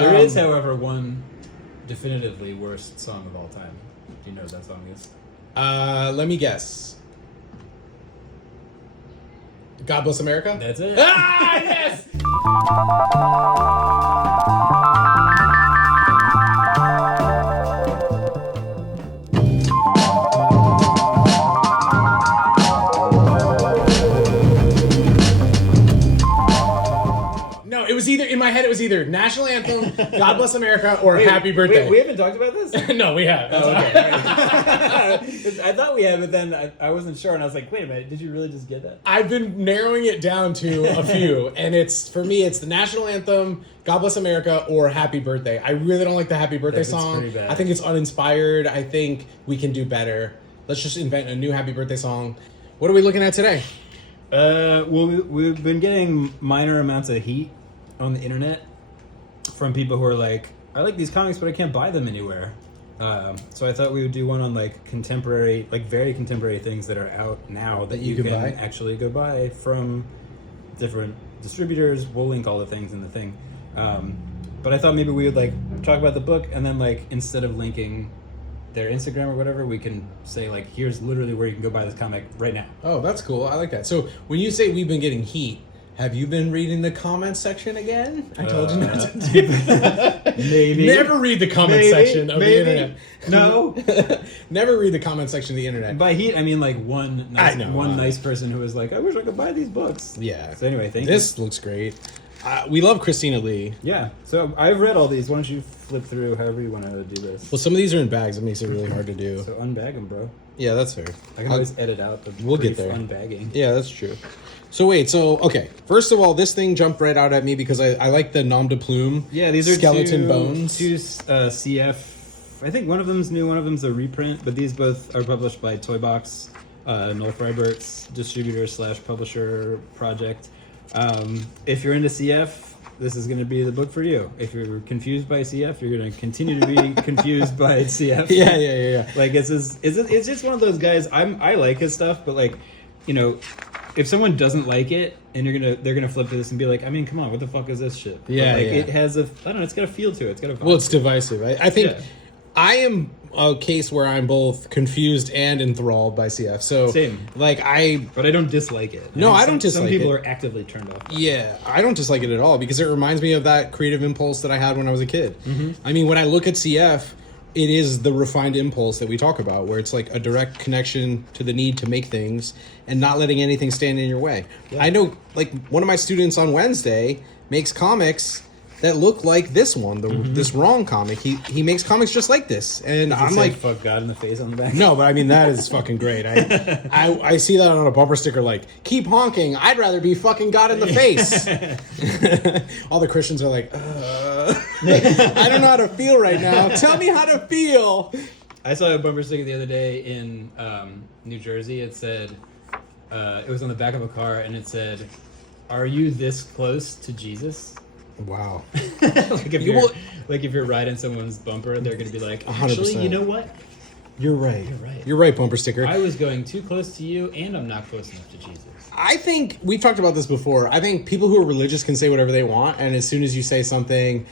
There is, however, one definitively worst song of all time. Do you know what that song is? Let me guess. God Bless America? That's it. Ah, yes! No, it was either, in my head, it was either National Anthem, God Bless America, or Happy Birthday. We haven't talked about this? No, we have. Oh, okay. I thought we had, but then I wasn't sure, and I was like, wait a minute, did you really just get that? I've been narrowing it down to a few, and for me, it's the National Anthem, God Bless America, or Happy Birthday. I really don't like the Happy Birthday song. Pretty bad. I think it's uninspired. I think we can do better. Let's just invent a new Happy Birthday song. What are we looking at today? Well, we've been getting minor amounts of heat on the internet from people who are like, I like these comics, but I can't buy them anywhere. So I thought we would do one on like contemporary, like very contemporary things that are out now that you can buy? actually go buy from different distributors. We'll link all the things in the thing. But I thought maybe we would like talk about the book, and then like instead of linking their Instagram or whatever, we can say like, here's literally where you can go buy this comic right now. Oh, that's cool. I like that. So when you say we've been getting heat, have you been reading the comment section again? I told you not to do that. Maybe. Never read the comment section of the internet. No. Never read the comment section of the internet. By heat, I mean like one nice know. person who was like, I wish I could buy these books. Yeah. So anyway, thank you. This looks great. We love Christina Lee. Yeah. So I've read all these. Why don't you flip through however you want to do this? Well, some of these are in bags. It makes it really hard to do. So unbag them, bro. Yeah, that's fair. I can always edit out the We'll get there. unbagging. Yeah, that's true. So wait, okay. First of all, this thing jumped right out at me because I like the nom de plume. Yeah, these are skeleton bones. Two CF. I think one of them's new, one of them's a reprint, but these both are published by Toy Box, Noel Freibert's distributor / publisher project. If you're into CF, this is going to be the book for you. If you're confused by CF, you're going to continue to be confused by CF. Yeah. Like it's just one of those guys. I like his stuff, but like, you know, if someone doesn't like it and they're gonna flip to this and be like, I mean, come on, what the fuck is this shit? Yeah, but like, yeah. It has I don't know, it's got a feel to it. It's got a vibe. Well, it's divisive. I think Yeah. I am a case where I'm both confused and enthralled by CF. So, Same. Like But I don't dislike it. No, I some, don't dislike it. Some people are actively turned off. Yeah, I don't dislike it at all because it reminds me of that creative impulse that I had when I was a kid. Mm-hmm. I mean, when I look at CF, it is the refined impulse that we talk about, where it's like a direct connection to the need to make things and not letting anything stand in your way. Yeah. I know, like, one of my students on Wednesday makes comics that look like this one, this wrong comic. He makes comics just like this, and I'm like, fuck God in the face on the back. no, but I mean that is fucking great. I see that on a bumper sticker, like, keep honking. I'd rather be fucking God in the face. All the Christians are like, I don't know how to feel right now. Tell me how to feel. I saw a bumper sticker the other day in New Jersey. It said, it was on the back of a car, and it said, "Are you this close to Jesus?" Wow. Like if you're riding someone's bumper, they're gonna be like, actually, 100%. you know what? You're right. You're right. You're right, bumper sticker. I was going too close to you, and I'm not close enough to Jesus. I think we've talked about this before. I think people who are religious can say whatever they want, and as soon as you say something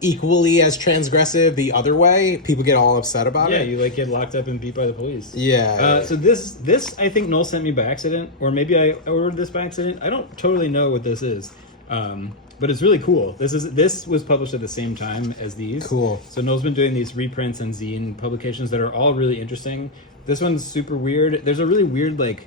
equally as transgressive the other way, people get all upset about it. Yeah, you like get locked up and beat by the police. Yeah. So this I think Noel sent me by accident, or maybe I ordered this by accident. I don't totally know what this is. But it's really cool. This was published at the same time as these. Cool. So Noel's been doing these reprints and zine publications that are all really interesting. This one's super weird. There's a really weird like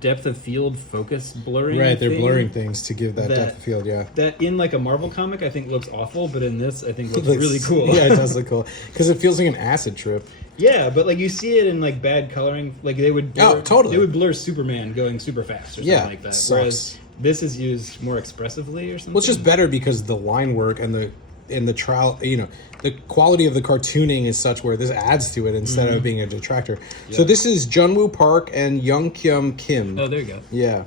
depth of field focus blurring. Right, they're thing blurring things to give that depth of field, yeah. That in like a Marvel comic I think looks awful, but in this I think looks really cool. Yeah, it does look cool. Because it feels like an acid trip. Yeah, but like you see it in like bad coloring. Like they would blur, totally. They would blur Superman going super fast or something like that. Sucks. Whereas this is used more expressively or something. Well, it's just better because the line work and the trial, you know, the quality of the cartooning is such where this adds to it instead of being a detractor. Yep. So this is Junwoo Park and Youngkyum Kim. Oh, there you go. Yeah.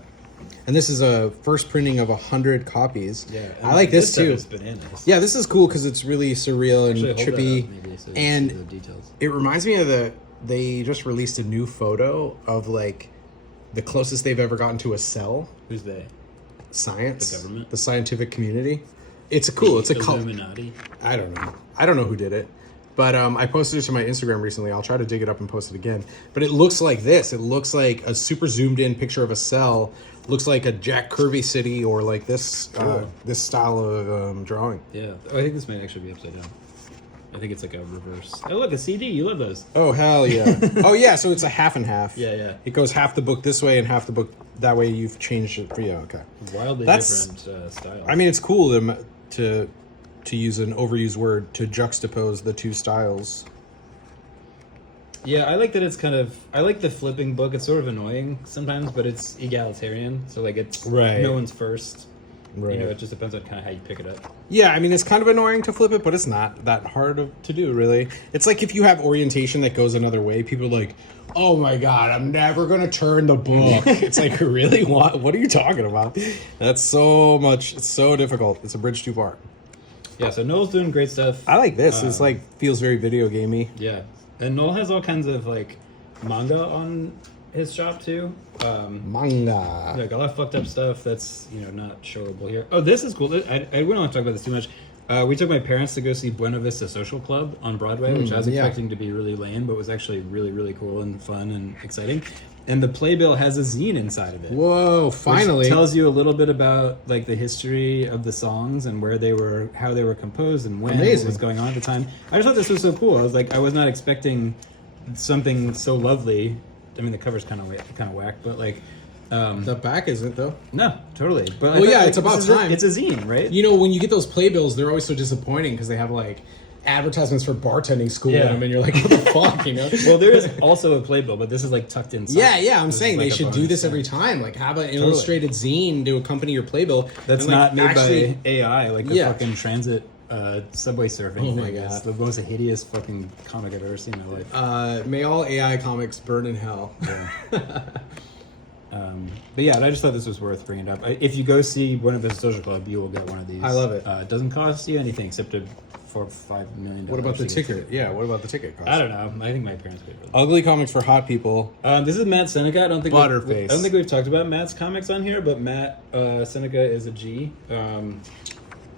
And this is a first printing of 100 copies. Yeah, I like this too. Bananas. Yeah, this is cool because it's really surreal and trippy. So and the details. It reminds me of they just released a new photo of like the closest they've ever gotten to a cell. Who's they? Science. The government? The scientific community. It's cool. It's a cult. Illuminati. I don't know. I don't know who did it. But I posted it to my Instagram recently. I'll try to dig it up and post it again. But it looks like this. It looks like a super zoomed in picture of a cell. Looks like a Jack Kirby city or like this this style of drawing. Yeah. Oh, I think this might actually be upside down. I think it's like a reverse. Oh, look, a CD. You love those. Oh, hell yeah. Oh, yeah. So it's a half and half. Yeah, yeah. It goes half the book this way and half the book that way. You've changed it for you. Okay. Wildly different styles. I mean, it's cool to use an overused word to juxtapose the two styles. Yeah, I like that it's kind of... I like the flipping book. It's sort of annoying sometimes, but it's egalitarian. So, like, it's... Right. No one's first. Right. You know, it just depends on kind of how you pick it up. Yeah, I mean, it's kind of annoying to flip it, but it's not that hard to do, really. It's like if you have orientation that goes another way, people are like, oh my god, I'm never going to turn the book. It's like, really? What are you talking about? That's so much. It's so difficult. It's a bridge too far. Yeah, so Noel's doing great stuff. I like this. It's like, feels very video gamey. Yeah. And Noel has all kinds of, like, manga on his shop, too. Manga. Like, a lot of fucked up stuff that's, you know, not showable here. Oh, this is cool. We don't want to talk about this too much. We took my parents to go see Buena Vista Social Club on Broadway, which I was expecting to be really lame, but was actually really, really cool and fun and exciting. And the playbill has a zine inside of it. Whoa, finally. Which tells you a little bit about, like, the history of the songs and where they were, how they were composed and when it was going on at the time. I just thought this was so cool. I was like, I was not expecting something so lovely. I mean, the cover's kind of whack, but like, the back isn't though. No, totally. But well, yeah, it's about time. It's a zine, right? You know, when you get those playbills, they're always so disappointing because they have like advertisements for bartending school in them, and you're like, what the fuck, you know? Well, there is also a playbill, but this is like tucked inside. Yeah, I'm saying they should do this every time. Like, have an illustrated zine to accompany your playbill. That's not made by AI, like a fucking transit. Subway surfing. Oh thing. my god! It's the most hideous fucking comic I've ever seen in my life. May all AI comics burn in hell. Yeah. But yeah, I just thought this was worth bringing up. If you go see Buena Vista Social Club, you will get one of these. I love it. It doesn't cost you anything except $4 or $5 million. What about the ticket? Yeah, what about the ticket cost? I don't know. I think my parents paid for it. Ugly comics for hot people. This is Matt Seneca. I don't think we've talked about Matt's comics on here, but Matt Seneca is a G.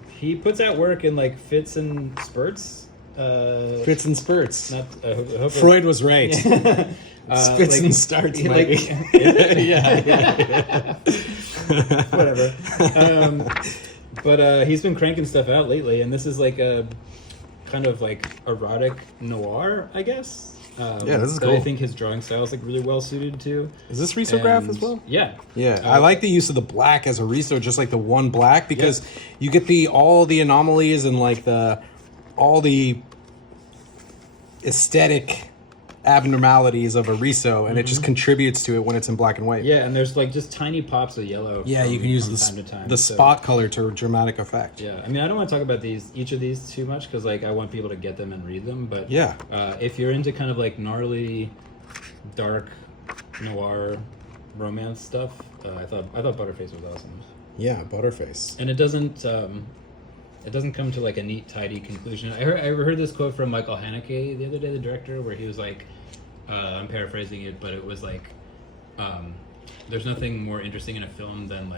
He puts out work in like fits and spurts. Fits and spurts. Not, I hope Freud was right. Spits and starts. Like, yeah. Whatever. But he's been cranking stuff out lately, and this is like a kind of like erotic noir, I guess. Yeah, this is cool. I think his drawing style is like really well suited to. Is this risograph as well? Yeah. Yeah, I like the use of the black as a riso, just like the one black, because you get all the anomalies and like all the aesthetic abnormalities of a riso, and it just contributes to it when it's in black and white. Yeah, and there's like just tiny pops of yellow. Yeah, you can use the spot color to dramatic effect. Yeah, I mean, I don't want to talk about each of these too much because like I want people to get them and read them. But yeah, if you're into kind of like gnarly, dark, noir, romance stuff, I thought Butterface was awesome. Yeah, Butterface, and it doesn't come to like a neat, tidy conclusion. I heard this quote from Michael Haneke the other day, the director, where he was like, I'm paraphrasing it, but it was like, there's nothing more interesting in a film than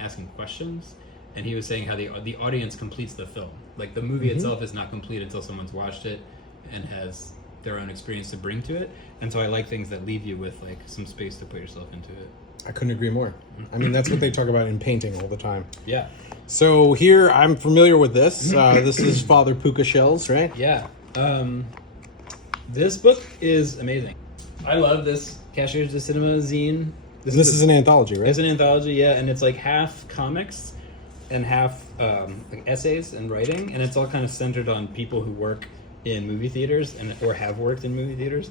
asking questions. And he was saying how the audience completes the film. Like the movie itself is not complete until someone's watched it and has their own experience to bring to it. And so I like things that leave you with like some space to put yourself into it. I couldn't agree more. I mean, that's what they talk about in painting all the time. Yeah. So here, I'm familiar with this. This is Father Puka Shells, right? Yeah. This book is amazing. I love this Cashiers to Cinema zine. This is an anthology, right? It's an anthology, yeah, and it's like half comics and half like essays and writing, and it's all kind of centered on people who work in movie theaters or have worked in movie theaters.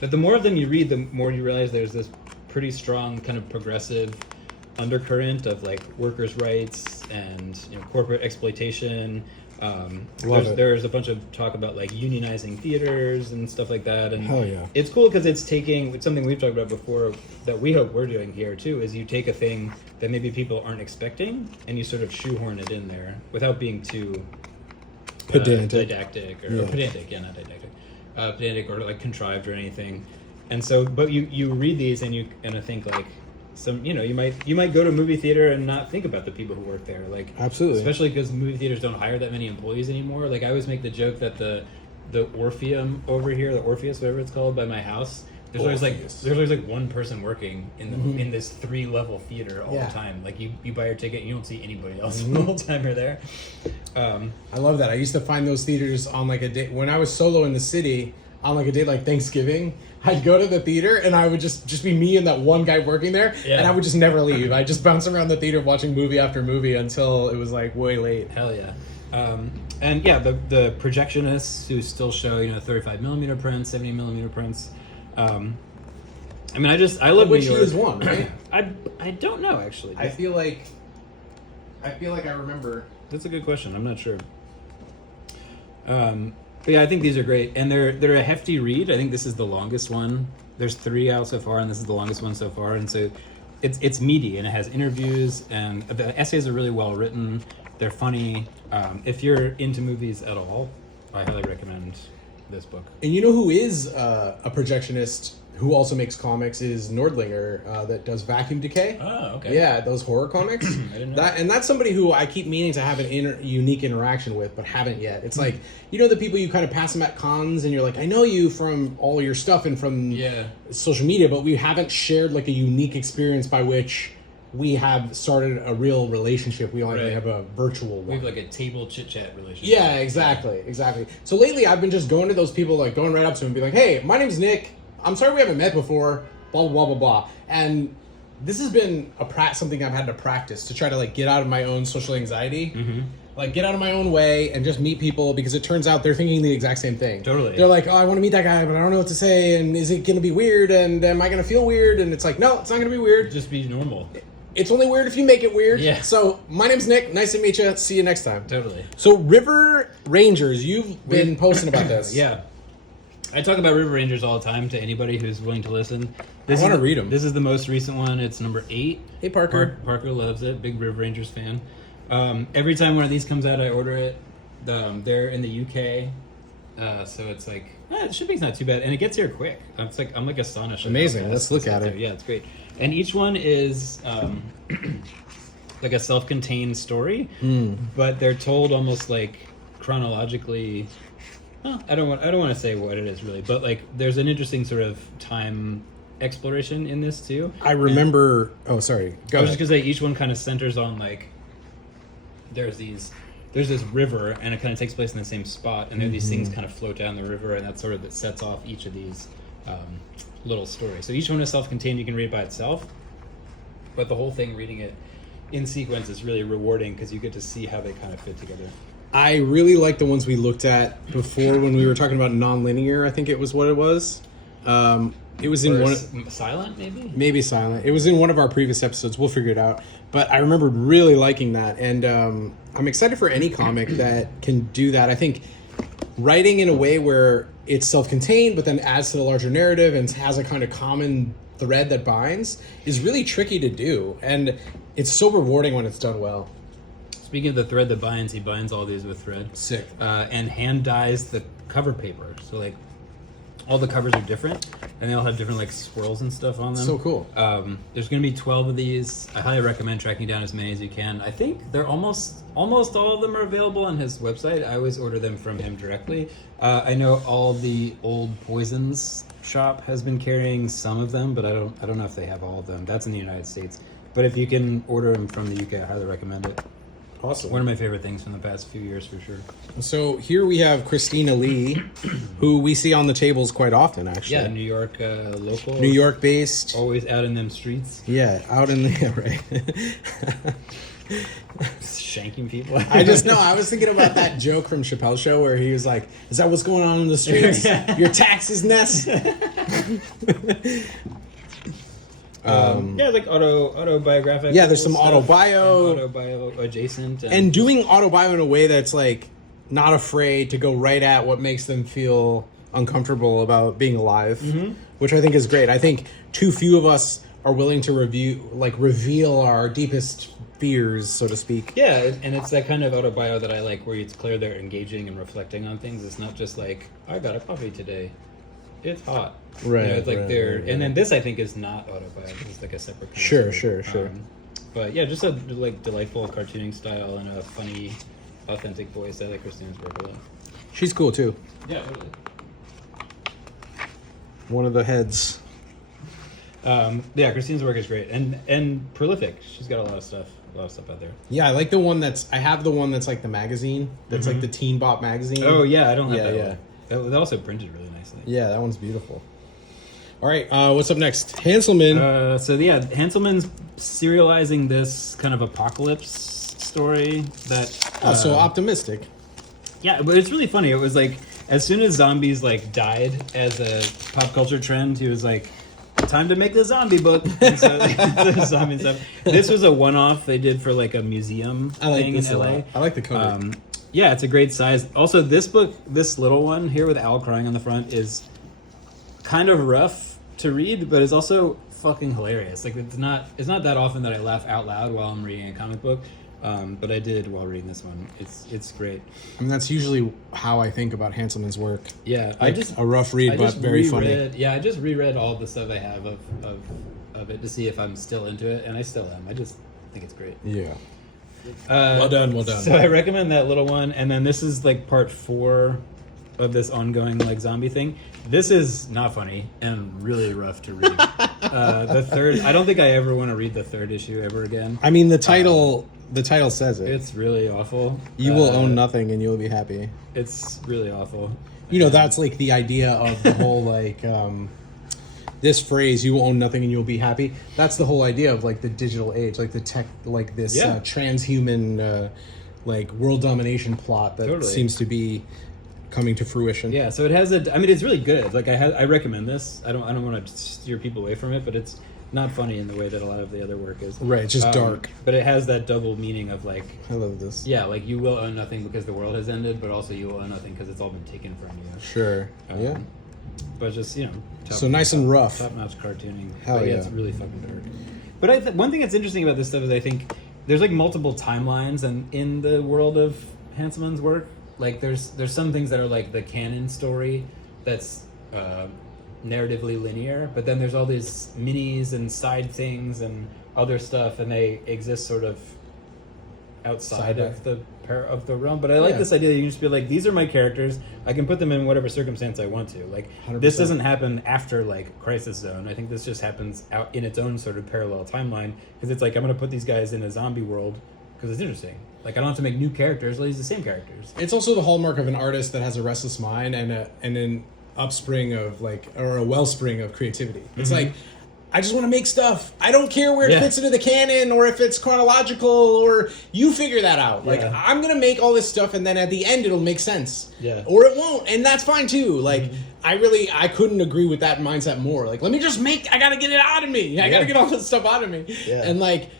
But the more of them you read, the more you realize there's this pretty strong kind of progressive undercurrent of like workers' rights and corporate exploitation. There's a bunch of talk about like unionizing theaters and stuff like that. And hell yeah, it's cool because it's something we've talked about before that we hope we're doing here too. Is you take a thing that maybe people aren't expecting and you sort of shoehorn it in there without being too didactic or pedantic. Yeah, not didactic. Pedantic or like contrived or anything. And so, but you read these and I think like some, you might go to a movie theater and not think about the people who work there, like Absolutely. especially because movie theaters don't hire that many employees anymore. Like I always make the joke that the Orpheum over here, the Orpheus, whatever it's called, by my house, there's always like one person working in the in this 3-level theater all the time. Like you buy your ticket and you don't see anybody else the whole time you're there. I love that. I used to find those theaters on like a day when I was solo in the city, on like a day like Thanksgiving. I'd go to the theater and I would just be me and that one guy working there, and I would just never leave. I'd just bounce around the theater watching movie after movie until it was like way late. Hell yeah. And yeah, the projectionists who still show 35mm prints, 70mm prints. I mean, I live in New York. Which is one, right? I don't know actually. I feel like I remember. That's a good question. I'm not sure. But yeah, I think these are great, and they're a hefty read. I think this is the longest one. There's 3 out so far, and this is the longest one so far. And so, it's meaty, and it has interviews, and the essays are really well written. They're funny. If you're into movies at all, I highly recommend this book. And you know who is a projectionist who also makes comics is Nordlinger, that does Vacuum Decay. Oh, okay. Yeah, those horror comics. I didn't know. That's somebody who I keep meaning to have an unique interaction with, but haven't yet. It's like, the people you kind of pass them at cons, and you're like, I know you from all your stuff and from social media, but we haven't shared like a unique experience by which we have started a real relationship. We only have a virtual one. We have like a table chit-chat relationship. Yeah, exactly. So lately I've been just going to those people, like going right up to them and be like, hey, my name's Nick. I'm sorry we haven't met before, blah, blah, blah, blah, blah. And this has been something I've had to practice to try to like get out of my own social anxiety. Mm-hmm. Like get out of my own way and just meet people, because it turns out they're thinking the exact same thing. Totally. They're like, oh, I want to meet that guy, but I don't know what to say. And is it going to be weird? And am I going to feel weird? And it's like, no, it's not going to be weird. Just be normal. It's only weird if you make it weird. Yeah. So my name's Nick. Nice to meet you. See you next time. Totally. So River Rangers, you've been posting about this. Yeah. I talk about River Rangers all the time to anybody who's willing to listen. I want to read them. This is the most recent one. It's number 8. Hey, Parker. Parker loves it. Big River Rangers fan. Every time one of these comes out, I order it. They're in the UK, so it's like shipping's not too bad, and it gets here quick. I'm like astonished. Amazing. Let's look at it. Yeah, it's great. And each one is like a self-contained story, but they're told almost like chronologically. Well, I don't want to say what it is really, but like there's an interesting sort of time exploration in this too. I remember. Sorry. Go ahead. Just because each one kind of centers on like there's this river, and it kind of takes place in the same spot, and there these things kind of float down the river, and that's sort of that sets off each of these little stories. So each one is self-contained. You can read it by itself, but the whole thing, reading it in sequence, is really rewarding because you get to see how they kind of fit together. I really like the ones we looked at before when we were talking about non-linear. I think it was what it was. It was in Silent, maybe Silent. It was in one of our previous episodes. We'll figure it out. But I remember really liking that, and I'm excited for any comic that can do that. I think writing in a way where it's self-contained, but then adds to the larger narrative and has a kind of common thread that binds is really tricky to do, and it's so rewarding when it's done well. Speaking of the thread that binds, he binds all these with thread. Sick. And hand dyes the cover paper. So like all the covers are different, and they all have different like swirls and stuff on them. So cool. There's going to be 12 of these. I highly recommend tracking down as many as you can. I think they're almost all of them are available on his website. I always order them from him directly. I know all the Old Poisons shop has been carrying some of them, but I don't know if they have all of them. That's in the United States. But if you can order them from the UK, I highly recommend it. Awesome. One of my favorite things from the past few years, for sure. So here we have Christina Lee, who we see on the tables quite often, actually. Yeah, New York local. New York based. Always out in them streets. Yeah, out in the right. Shanking people. I was thinking about that joke from Chappelle's show where he was like, "Is that what's going on in the streets? Your taxes, Ness?" Like autobiographical. Yeah, there's some stuff, autobio adjacent, and doing autobio in a way that's like not afraid to go right at what makes them feel uncomfortable about being alive, which I think is great. I think too few of us are willing to reveal our deepest fears, so to speak. Yeah, and it's that kind of autobio that I like, where it's clear they're engaging and reflecting on things. It's not just like, I got a coffee today. It's hot. Right, You know, it's like right, they're, right, and then right. this I think is not autobiography. It's like a separate. Sure, story. sure. But yeah, just a like delightful cartooning style and a funny, authentic voice. I like Christina's work a lot. She's cool too. Yeah, really. One of the heads. Yeah, Christina's work is great and prolific. She's got a lot of stuff out there. Yeah, I like the one I have the one that's like the magazine. That's like the Teen Bop magazine. Oh yeah, I don't have that Yeah. one. That also printed really nicely. Yeah, that one's beautiful. All right, what's up next? Hanselman. So yeah, Hanselman's serializing this kind of apocalypse story that. So optimistic. Yeah, but it's really funny. It was like as soon as zombies like died as a pop culture trend, he was like, "Time to make the zombie book." And so the zombie stuff. This was a one-off they did for like a museum thing in LA. I like the cover. Yeah, it's a great size. Also, this book, this little one here with Al crying on the front, is kind of rough to read, but it's also fucking hilarious. Like it's not that often that I laugh out loud while I'm reading a comic book, but I did while reading this one. It's great. I mean, that's usually how I think about Hanselman's work. Yeah, Like a rough read, but very funny. Yeah, I just reread all the stuff I have of it to see if I'm still into it, and I still am. I just think it's great. Yeah. Well done. So I recommend that little one, and then this is like part 4 of this ongoing like zombie thing. This is not funny and really rough to read. The third, I don't think I ever want to read the 3rd issue ever again. I mean, the title says it. It's really awful. You will own nothing and you will be happy. It's really awful. You know, that's like the idea of the whole like this phrase, "you will own nothing and you'll be happy." That's the whole idea of like the digital age, like the tech, like this transhuman like world domination plot that seems to be coming to fruition. Yeah, so it has I mean, it's really good. Like I recommend this. I don't want to steer people away from it, but it's not funny in the way that a lot of the other work is. Right, it's just dark. But it has that double meaning of like, I love this. yeah, like you will own nothing because the world has ended, but also you will own nothing because it's all been taken from you. Sure. Yeah. But just So nice and rough. top notch cartooning. Hell But yeah. It's really fucking dark. But one thing that's interesting about this stuff is I think there's like multiple timelines and in the world of Hanselman's work. Like there's some things that are like the canon story that's narratively linear, but then there's all these minis and side things and other stuff, and they exist sort of outside of the realm. But I like this idea that you can just be like, these are my characters. I can put them in whatever circumstance I want to. Like 100%. This doesn't happen after like Crisis Zone. I think this just happens out in its own sort of parallel timeline because it's like I'm going to put these guys in a zombie world because it's interesting. Like I don't have to make new characters. I'll use the same characters. It's also the hallmark of an artist that has a restless mind and an upspring of like, or a wellspring of creativity. It's like, I just want to make stuff. I don't care where it fits into the canon or if it's chronological or you figure that out. Like I'm going to make all this stuff and then at the end it'll make sense. Yeah. Or it won't. And that's fine too. Like I couldn't agree with that mindset more. Like, let me just I got to get it out of me. I got to get all this stuff out of me. Yeah. And like,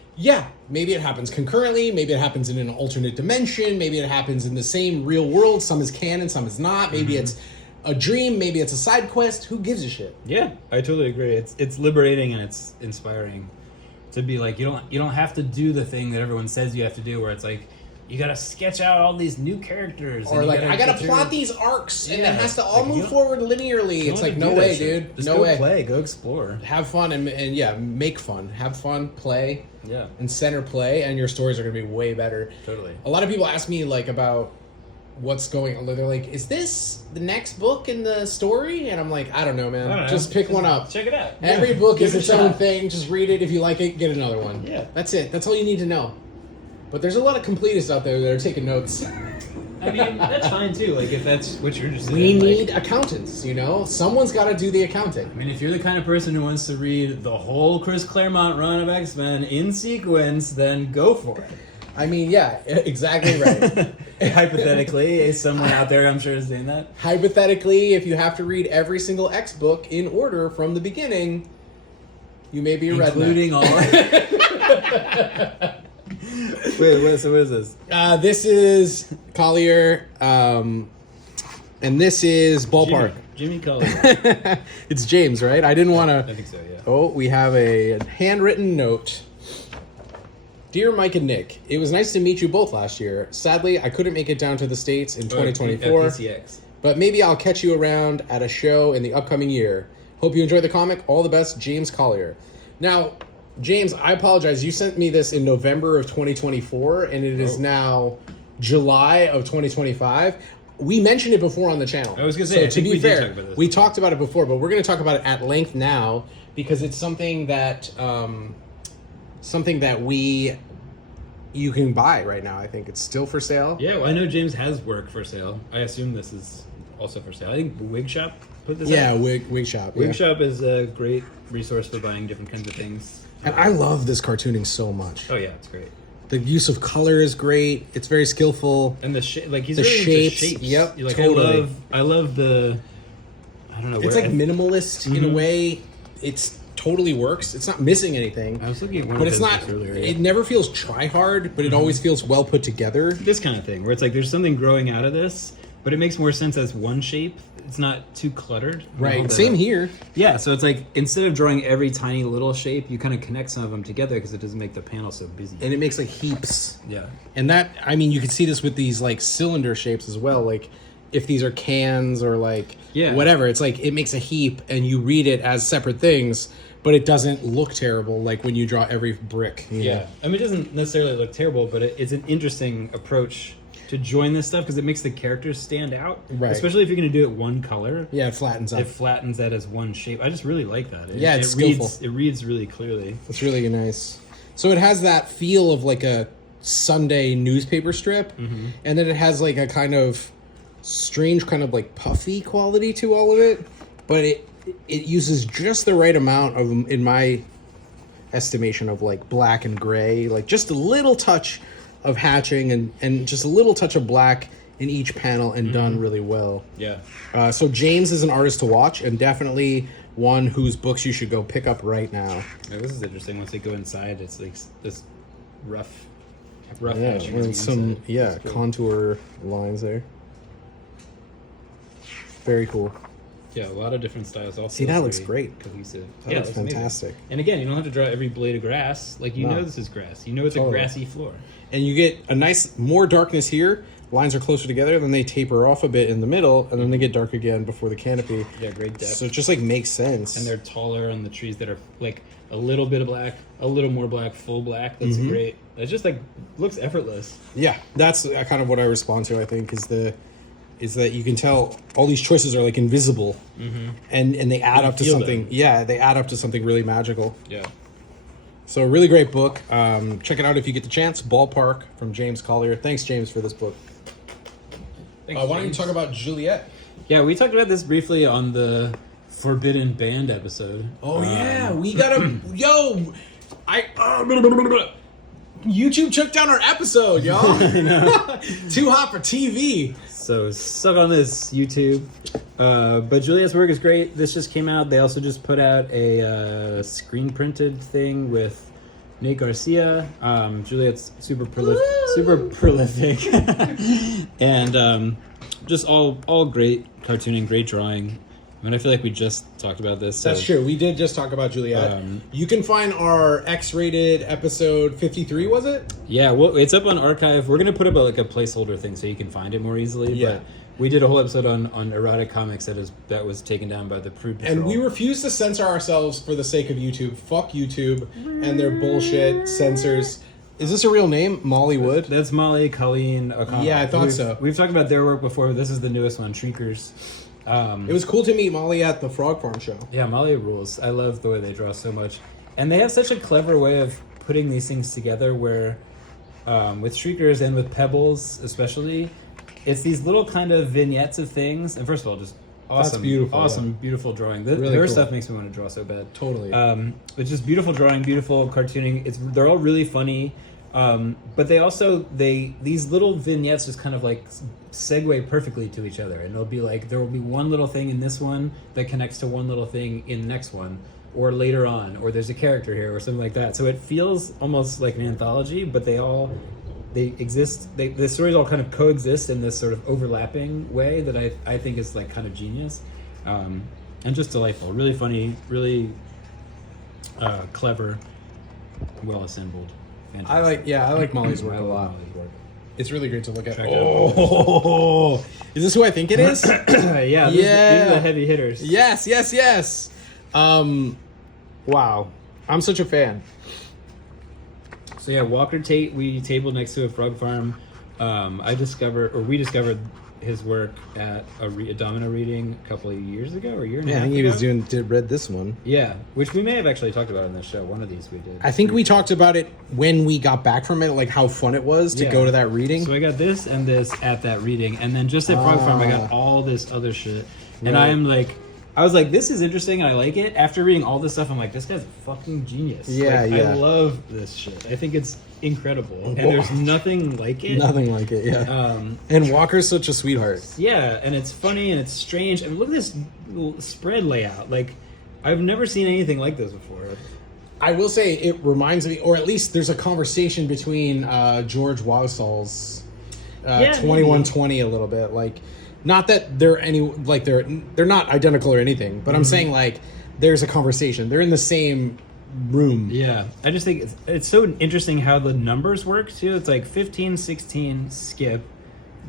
maybe it happens concurrently. Maybe it happens in an alternate dimension. Maybe it happens in the same real world. Some is canon, some is not. Maybe it's a dream. Maybe it's a side quest. Who gives a shit? Yeah, I totally agree. It's liberating and it's inspiring to be like, you don't have to do the thing that everyone says you have to do, where it's like you gotta sketch out all these new characters, or like I gotta plot these arcs, and it has to all like, move forward linearly. It's like, no way, dude. Just no go way. Play, go explore, have fun, and make fun, have fun, play, yeah, and center play, and your stories are gonna be way better. Totally. A lot of people ask me like about what's going on. They're like, is this the next book in the story? And I'm like, I don't know, man. I don't know. Just pick one up. Check it out. Every book is Give it its a own shot. thing. Just read it. If you like it, get another one. Yeah. That's it. That's all you need to know. But there's a lot of completists out there that are taking notes. I mean, that's fine too. Like if that's what you're interested We in. need accountants, you know? Someone's got to do the accounting. I mean, if you're the kind of person who wants to read the whole Chris Claremont run of X-Men in sequence, then go for it. I mean, yeah, exactly right. Hypothetically, someone out there, I'm sure, is doing that. Hypothetically, if you have to read every single X book in order from the beginning, you may be a redneck. Including all. Wait, so what is this? This is Collier, and this is Ballpark. Jimmy Collier. It's James, right? I didn't want I to... think so, yeah. Oh, we have a handwritten note. Dear Mike and Nick, it was nice to meet you both last year. Sadly, I couldn't make it down to the States in 2024, PCX. but maybe I'll catch you around at a show in the upcoming year. Hope you enjoyed the comic. All the best, James Collier. Now, James, I apologize. You sent me this in November of 2024, and it is now July of 2025. We mentioned it before on the channel. I was going to say, so to be fair, we talked about it before, but we're going to talk about it at length now because it's something that you can buy right now. I think it's still for sale. Yeah, well, I know James has work for sale. I assume this is also for sale. I think Wig Shop put this out. Yeah, Wig Shop. Wig Shop is a great resource for buying different kinds of things. And I love this cartooning so much. Oh yeah, it's great. The use of color is great. It's very skillful. And he's the really into shapes. shapes. Yep, Like, totally. I love the. I don't know. It's like minimalist in a way. It's totally works. It's not missing anything. I was looking at one but of it's his not. books earlier. It never feels try hard, but it always feels well put together. This kind of thing where it's like there's something growing out of this, but it makes more sense as one shape. It's not too cluttered. Right. Same here. Yeah, so it's like instead of drawing every tiny little shape, you kind of connect some of them together because it doesn't make the panel so busy. And it makes like heaps. Yeah. And that, I mean, you can see this with these like cylinder shapes as well. Like if these are cans or like whatever, it's like it makes a heap and you read it as separate things, but it doesn't look terrible like when you draw every brick. You know? I mean, it doesn't necessarily look terrible, but it's an interesting approach to join this stuff because it makes the characters stand out. Right. Especially if you're going to do it one color. Yeah, it flattens up. It flattens that as one shape. I just really like that. It's skillful. It reads really clearly. It's really nice. So it has that feel of like a Sunday newspaper strip, and then it has like a kind of strange kind of like puffy quality to all of it, but it uses just the right amount of, in my estimation, of like black and gray, like just a little touch of hatching and just a little touch of black in each panel and done really well. Yeah. So James is an artist to watch and definitely one whose books you should go pick up right now. Yeah, this is interesting. Once they go inside, it's like this rough Yeah, hatching on the and some inside. That's cool. contour lines there. Very cool. Yeah, a lot of different styles. Also, See, that looks great. cohesive. That looks it's amazing. fantastic. And again, you don't have to draw every blade of grass. Like you No. know, this is grass. You know, it's Totally. a grassy floor. And you get a nice, more darkness here. Lines are closer together, then they taper off a bit in the middle, and then they get dark again before the canopy. Yeah, great depth. So it just like makes sense. And they're taller on the trees that are like a little bit of black, a little more black, full black. That's great. It just like looks effortless. Yeah, that's kind of what I respond to. I think is that you can tell all these choices are like invisible, and they add up to feel something. them. Yeah, they add up to something really magical. Yeah. So a really great book. Check it out if you get the chance. Ballpark from James Collier. Thanks, James, for this book. Thanks, Why don't you James. talk about Juliet? Yeah, we talked about this briefly on the Forbidden Band episode. Oh yeah, we gotta YouTube took down our episode, y'all. Too hot for TV. So suck on this, YouTube. But Juliet's work is great. This just came out. They also just put out a screen printed thing with Nate Garcia. Juliet's super prolific, and just all great cartooning, great drawing. I mean, I feel like we just talked about this. So, That's true. We did just talk about Juliet. You can find our X-rated episode 53. Was it? Yeah, well, it's up on Archive. We're gonna put up a placeholder thing so you can find it more easily. Yeah. But we did a whole episode on erotic comics that was taken down by the Prude Patrol. And we refuse to censor ourselves for the sake of YouTube. Fuck YouTube and their bullshit censors. Is this a real name? Molly Wood? That's Molly, Colleen, O'Connell. Yeah, I thought so. We've talked about their work before. This is the newest one, Shriekers. It was cool to meet Molly at the Frog Farm show. Yeah, Molly rules. I love the way they draw so much. And they have such a clever way of putting these things together where, with Shriekers and with Pebbles especially, it's these little kind of vignettes of things. And first of all, just awesome. That's beautiful, Awesome, beautiful drawing. Her Really cool. stuff makes me want to draw so bad. Totally. It's just beautiful drawing, beautiful cartooning. They're all really funny. But they also, these little vignettes just kind of like segue perfectly to each other. And it'll be like, there will be one little thing in this one that connects to one little thing in the next one, or later on, or there's a character here or something like that. So it feels almost like an anthology, but they exist, the stories all kind of coexist in this sort of overlapping way that I think is like kind of genius. And just delightful, really funny, really clever, well assembled. Fantastic. I like Molly's work I a love lot. Molly's work. It's really great to look at. Check it out. Oh, is this who I think it is? Yeah, these are the heavy hitters. Yes. Wow, I'm such a fan. So yeah, Walker Tate, we tabled next to a frog farm. We discovered his work at a domino reading a couple of years ago, or a year and a half I think ago. he read this one. Yeah, which we may have actually talked about in this show. One of these we did. I think we talked about it when we got back from it, like how fun it was to go to that reading. So I got this and this at that reading, and then just at Frog Farm, I got all this other shit. And I was like, this is interesting, and I like it. After reading all this stuff, I'm like, this guy's a fucking genius. Yeah, I love this shit. I think it's incredible, and there's nothing like it. Nothing like it, yeah. And Walker's such a sweetheart. Yeah, and it's funny and it's strange. I mean, look at this little spread layout. Like, I've never seen anything like this before. I will say it reminds me, or at least there's a conversation between George Wausau's 2120 a little bit. Like, not that they're they're not identical or anything, but I'm saying like there's a conversation. They're in the same room. Yeah, I just think it's so interesting how the numbers work too. It's like 15, 16, skip,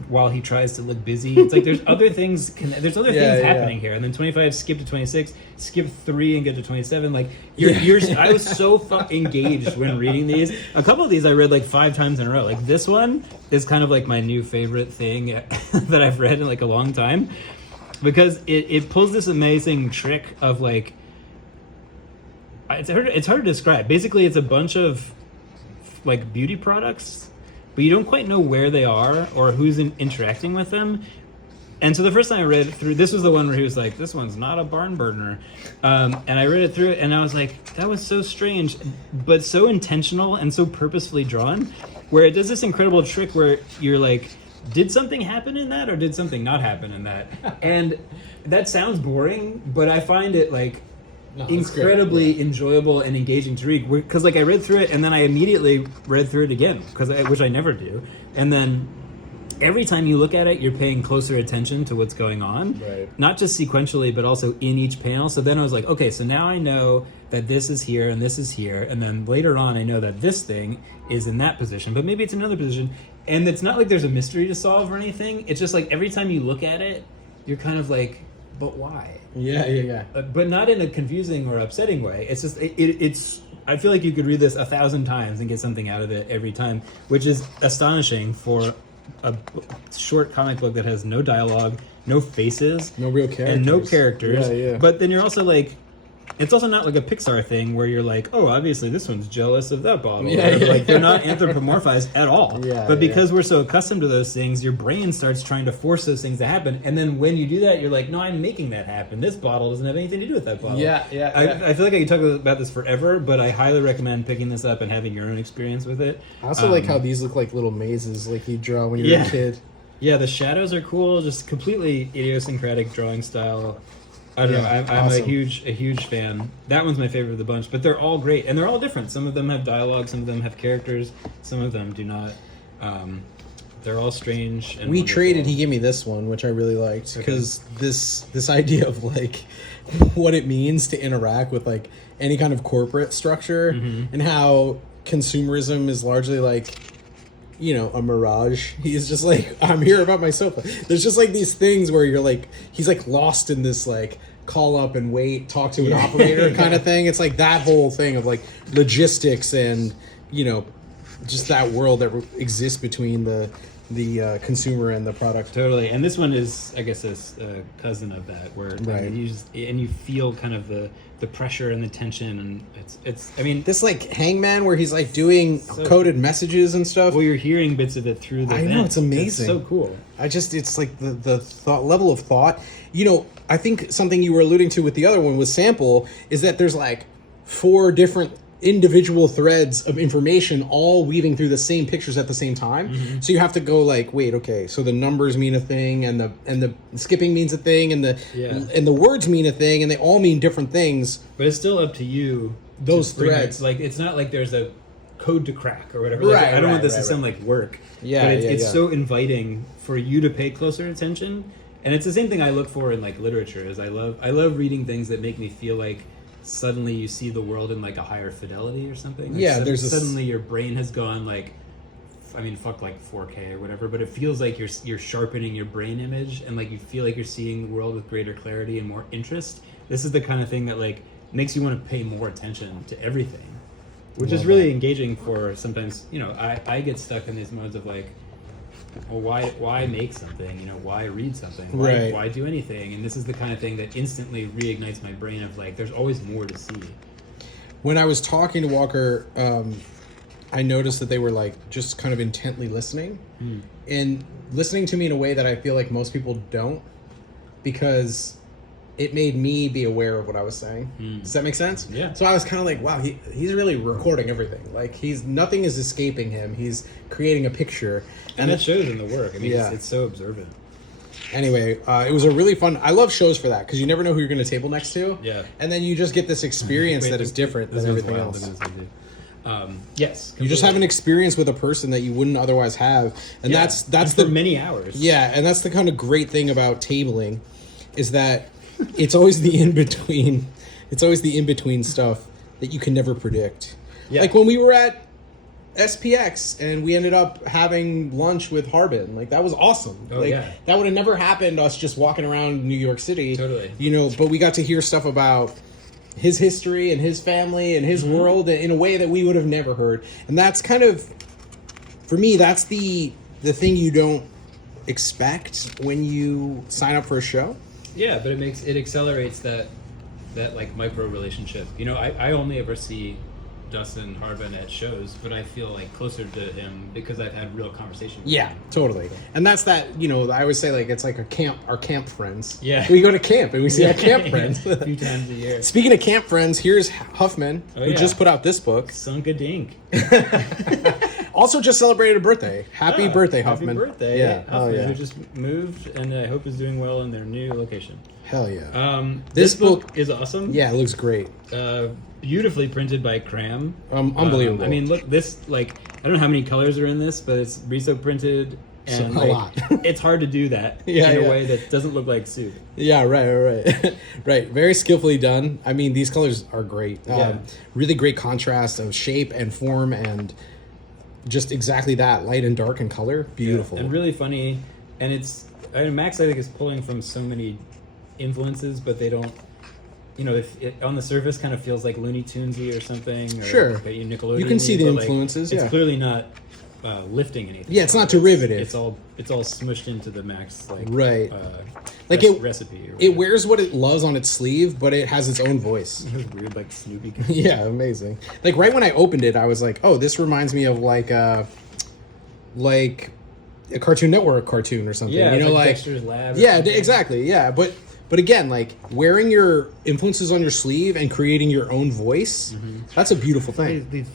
while he tries to look busy. It's like there's other things. There's other things happening here, and then 25, skip to 26, skip 3 and get to 27. Like I was so engaged when reading these. A couple of these I read like 5 times in a row. Like this one is kind of like my new favorite thing that I've read in like a long time, because it pulls this amazing trick of like. It's hard to describe. Basically, it's a bunch of like beauty products, but you don't quite know where they are or who's interacting with them. And so the first time I read through, this was the one where he was like, this one's not a barn burner. And I read it through and I was like, that was so strange, but so intentional and so purposefully drawn, where it does this incredible trick where you're like, did something happen in that or did something not happen in that? And that sounds boring, but I find it like incredibly enjoyable and engaging to read, because like I read through it and then I immediately read through it again, which I never do, and then every time you look at it you're paying closer attention to what's going on, not just sequentially but also in each panel. So then I was like, okay, so now I know that this is here and this is here, and then later on I know that this thing is in that position, but maybe it's another position, and it's not like there's a mystery to solve or anything. It's just like every time you look at it you're kind of like, but why? Yeah. But not in a confusing or upsetting way. It's just it's. I feel like you could read this 1,000 times and get something out of it every time, which is astonishing for a short comic book that has no dialogue, no faces, no real characters, and no characters. Yeah. But then you're also like, it's also not like a Pixar thing where you're like, oh, obviously this one's jealous of that bottle. Like they're not anthropomorphized at all. But because we're so accustomed to those things, your brain starts trying to force those things to happen. And then when you do that, you're like, no, I'm making that happen. This bottle doesn't have anything to do with that bottle. I feel like I could talk about this forever, but I highly recommend picking this up and having your own experience with it. I also like how these look like little mazes like you draw when you're a kid. Yeah, the shadows are cool. Just completely idiosyncratic drawing style. I don't know. I'm awesome. a huge fan. That one's my favorite of the bunch, but they're all great and they're all different. Some of them have dialogue, some of them have characters, some of them do not. They're all strange. And we wonderful. traded. He gave me this one, which I really liked, because this idea of like what it means to interact with like any kind of corporate structure, and how consumerism is largely like, you know, a mirage. He's just like, I'm here about my sofa. There's just like these things where you're like, he's like lost in this like call up and wait, talk to an operator kind of thing. It's like that whole thing of like logistics and, you know, just that world that exists between the consumer and the product. Totally. And this one is, I guess, a cousin of that, where you feel kind of the pressure and the tension, and it's I mean, this like Hangman where he's like doing coded messages and stuff. Well, you're hearing bits of it through the I know, it's amazing. It's so cool. It's like the thought level of thought. You know, I think something you were alluding to with the other one with Sample is that there's like 4 different individual threads of information all weaving through the same pictures at the same time. So you have to go like, wait, okay, so the numbers mean a thing, and the skipping means a thing, and the words mean a thing, and they all mean different things. But it's still up to you. Those threads, like, it's not like there's a code to crack or whatever. Like, I don't want this to sound like work. But it's so inviting for you to pay closer attention. And it's the same thing I look for in like literature. Is I love reading things that make me feel like suddenly you see the world in like a higher fidelity or something. Like there's suddenly your brain has gone like I mean, fuck like 4K or whatever, but it feels like you're sharpening your brain image, and like you feel like you're seeing the world with greater clarity and more interest. This is the kind of thing that like makes you want to pay more attention to everything, which is really engaging for sometimes, you know, I get stuck in these modes of like, well, why make something? You know, why read something? Why do anything? And this is the kind of thing that instantly reignites my brain of like, there's always more to see. When I was talking to Walker, I noticed that they were like just kind of intently listening and listening to me in a way that I feel like most people don't, because it made me be aware of what I was saying. Does that make sense? Yeah. So I was kind of like, wow, he's really recording everything. Like nothing is escaping him. He's creating a picture. And that shows in the work. I mean, it's so observant. Anyway, it was a really fun... I love shows for that, because you never know who you're going to table next to. Yeah. And then you just get this experience that is different than everything else. Yes. You just have an experience with a person that you wouldn't otherwise have. And that's for many hours. Yeah, and that's the kind of great thing about tabling, is that it's always the in-between. It's always the in-between stuff that you can never predict. Yeah. Like when we were at SPX and we ended up having lunch with Harbin. Like, that was awesome. That would have never happened, us just walking around New York City. Totally. You know, but we got to hear stuff about his history and his family and his world in a way that we would have never heard. And that's kind of, for me, that's the thing you don't expect when you sign up for a show. Yeah, but it accelerates that like micro relationship. You know, I only ever see Dustin Harbin at shows, but I feel like closer to him because I've had real conversations with him. Totally. And that's that, you know, I always say like it's like our camp friends. Yeah. We go to camp and we see our camp friends a few times a year. Speaking of camp friends, here's Huffman, who just put out this book. Sunk-a-dink. Also just celebrated a birthday. Happy birthday, Huffman. Happy birthday. Yeah. Huffman, who just moved and I hope is doing well in their new location. Hell yeah. This book is awesome. Yeah, it looks great. Beautifully printed by Cram. Unbelievable. I mean, look, this, like, I don't know how many colors are in this, but it's Riso printed. And a lot. It's hard to do that in a way that doesn't look like soup. Yeah, right. Right. Very skillfully done. I mean, these colors are great. Really great contrast of shape and form and just exactly that, light and dark in color. Beautiful. Yeah, and really funny. And Max, I think, is pulling from so many influences, but they don't, you know, if it on the surface kind of feels like Looney Tunesy or something. Or Nickelodeon. You can see the influences, It's clearly not lifting anything. Yeah, it's not derivative. It's all smushed into the Max, like, recipe. It wears what it loves on its sleeve, but it has its own voice. It was weird, like Snoopy. Yeah, amazing. Like right when I opened it, I was like, oh, this reminds me of like a Cartoon Network cartoon or something. Yeah, you know, like Dexter's Lab. Yeah, exactly. Yeah, but again, like wearing your influences on your sleeve and creating your own voice, that's a beautiful thing. These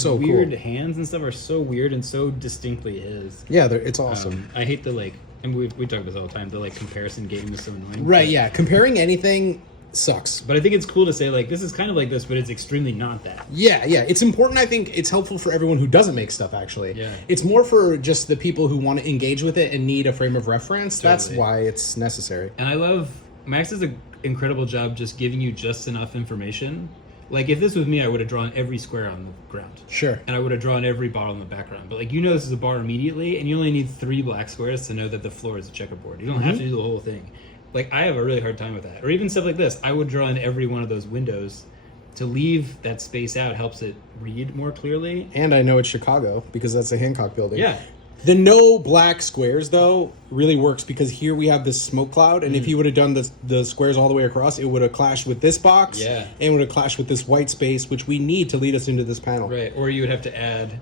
so weird cool. hands and stuff are so weird and so distinctly his. Yeah, it's awesome. I hate the and we talk about this all the time. The like comparison game is so annoying. Right? Yeah, comparing anything sucks. But I think it's cool to say like this is kind of like this, but it's extremely not that. Yeah. It's important. I think it's helpful for everyone who doesn't make stuff. Actually, it's more for just the people who want to engage with it and need a frame of reference. Totally. That's why it's necessary. And I love Max does an incredible job just giving you just enough information. Like if this was me, I would have drawn every square on the ground. Sure. And I would have drawn every bottle in the background. But like you know this is a bar immediately, and you only need 3 black squares to know that the floor is a checkerboard. You don't have to do the whole thing. Like I have a really hard time with that. Or even stuff like this. I would draw in every one of those windows. To leave that space out helps it read more clearly. And I know it's Chicago because that's a Hancock building. Yeah. The no black squares, though, really works because here we have this smoke cloud, and if you would have done the squares all the way across, it would have clashed with this box, and would have clashed with this white space, which we need to lead us into this panel. Right, or you would have to add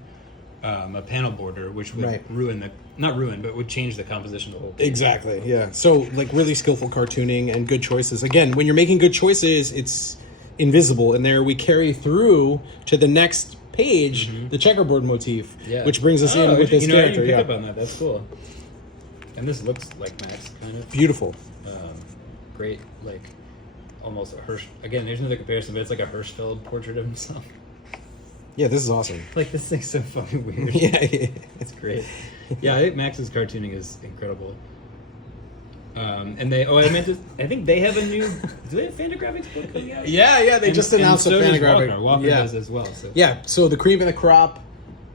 a panel border, which would would change the composition of the whole thing. Exactly, yeah. So, like, really skillful cartooning and good choices. Again, when you're making good choices, it's invisible, and there we carry through to the next page, the checkerboard motif, which brings us in with this character. I didn't pick up on that. That's cool. And this looks like Max, kind of. Beautiful. Great, like, almost a Hirsch. Again, there's another comparison, but it's like a Hirschfeld portrait of himself. Yeah, this is awesome. Like, this thing's so fucking weird. Yeah. It's great. Yeah, I think Max's cartooning is incredible. And I think they have a new. Do they have Fantagraphics book coming out? Yeah. They just announced a Fantagraphic. Walker does as well. So. Yeah. So the Cream and the Crop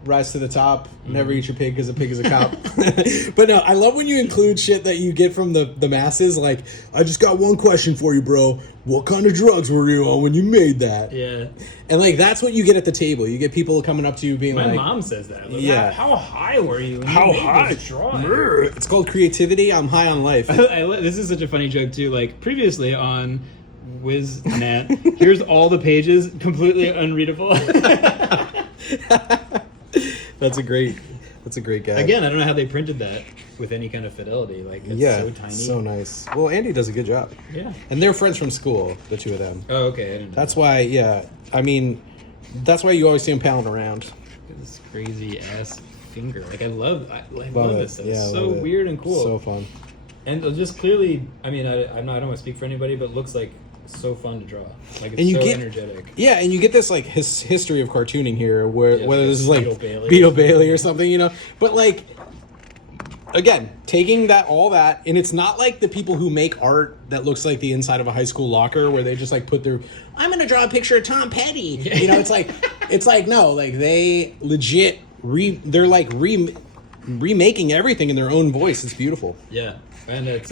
rise to the top. Never eat your pig because a pig is a cop. But no, I love when you include shit that you get from the masses. Like, I just got one question for you, bro. What kind of drugs were you on when you made that? Yeah. And like that's what you get at the table. You get people coming up to you being My like, mom says that. Like, Yeah. How high were you? When "How you made high? this drawing?" It's called creativity. I'm high on life." This is such a funny joke too. Like previously on WizNat, here's all the pages completely unreadable. That's a great guy. Again, I don't know how they printed that with any kind of fidelity. Like it's Yeah, so tiny. so nice. Well, Andy does a good job. Yeah. And they're friends from school, the two of them. Oh, okay. I didn't know That's why, yeah. I mean, that's why you always see them pounding around. this crazy ass finger. Like I love Love this it. stuff. It's Yeah, so love it. weird and cool. So fun. And just clearly, I mean, I don't want to speak for anybody, but it looks like so fun to draw. Like it's And you so get- energetic. Yeah, and you get this like history of cartooning here, where Yeah, whether like this is like Beetle Bailey or something, you know. But like, again, taking all that, and it's not like the people who make art that looks like the inside of a high school locker, where they just like put their, I'm gonna draw a picture of Tom Petty. You know, it's like no, like they legit they're like remaking everything in their own voice. It's beautiful. Yeah, and it's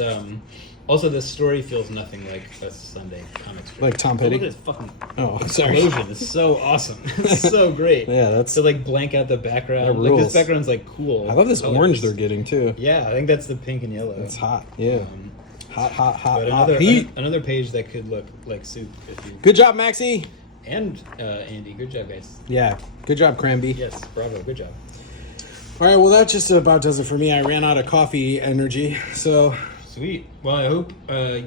also the story feels nothing like a Sunday comic strip. Like Tom Look Petty. at this fucking Oh, sorry. explosion. It's so awesome. It's so great. Yeah, that's. To like blank out the background. That Like rules. this background's like cool. I love this colors. orange they're getting too. Yeah, I think that's the pink and yellow. It's hot. Yeah. Hot, hot, hot, But hot heat. another page that could look like soup if you Good job, Maxie. and Andy. Good job, guys. Yeah. Good job, Cranby. Yes, bravo. Good job. All right. Well, that just about does it for me. I ran out of coffee energy. So, Sweet. Well, I hope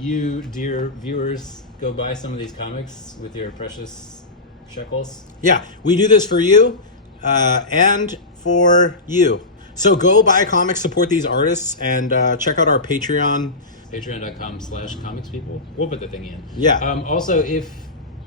you, dear viewers, go buy some of these comics with your precious shekels. yeah, we do this for you and for you. So go buy comics, support these artists, and check out our Patreon. Patreon.com/comicspeople. We'll put the thing in. Yeah. Also, if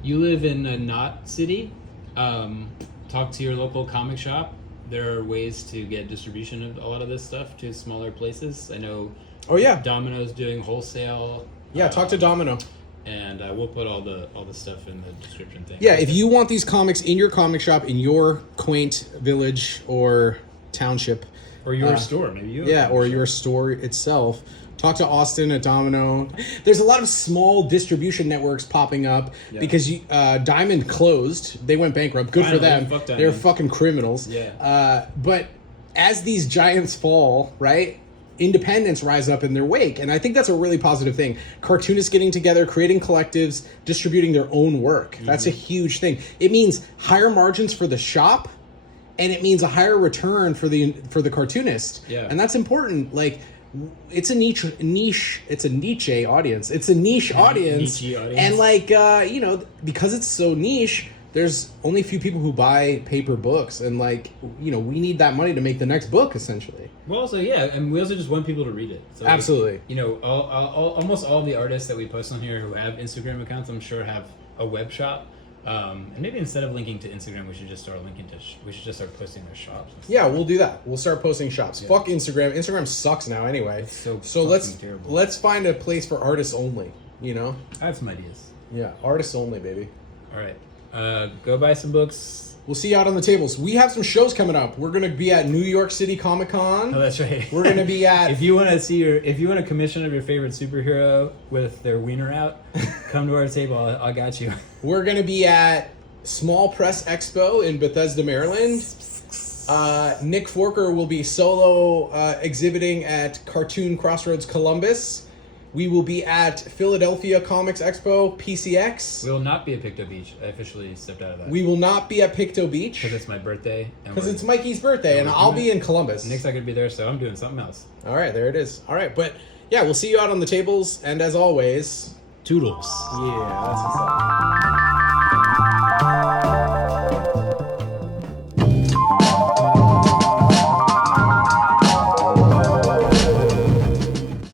you live in a not city, talk to your local comic shop. There are ways to get distribution of a lot of this stuff to smaller places. I know. Oh, yeah. Domino's doing wholesale. Yeah, talk to Domino. And we'll put all the stuff in the description thing. Yeah, if you want these comics in your comic shop, in your quaint village or township. Or your store, maybe you. Yeah, or your store itself. Talk to Austin at Domino. There's a lot of small distribution networks popping up because Diamond closed. They went bankrupt. Good for Finally, them. fuck Diamond. They're fucking criminals. Yeah. But as these giants fall, right? Independents rise up in their wake, and I think that's a really positive thing. Cartoonists getting together, creating collectives, distributing their own work. That's a huge thing. It means higher margins for the shop, and it means a higher return for the cartoonist. Yeah. And that's important. Like, it's a niche. It's a niche audience. It's a niche audience. Niche audience. And like because it's so niche, there's only a few people who buy paper books, and like we need that money to make the next book essentially. Well, also, yeah, and we also just want people to read it. So, Absolutely. Almost all the artists that we post on here who have Instagram accounts, I'm sure, have a web shop. And maybe instead of linking to Instagram, we should just start linking to. We should just start posting their shops. Yeah, we'll do that. We'll start posting shops. Yeah. Fuck Instagram. Instagram sucks now anyway. It's so let's fucking terrible. let's find a place for artists only. I have some ideas. Yeah, artists only, baby. All right, go buy some books. We'll see you out on the tables. We have some shows coming up. We're gonna be at New York City Comic Con. Oh, that's right. We're gonna be at. If you want a commission of your favorite superhero with their wiener out, come to our table. I got you. We're gonna be at Small Press Expo in Bethesda, Maryland. Nick Forker will be solo exhibiting at Cartoon Crossroads Columbus. We will be at Philadelphia Comics Expo, PCX. We will not be at Picto Beach. I officially stepped out of that. We will not be at Picto Beach. Because it's my birthday. Because it's Mikey's birthday, and I'll be in Columbus. Nick's not going to be there, so I'm doing something else. All right, there it is. All right, but yeah, we'll see you out on the tables, and as always, Toodles. yeah, that's what's up.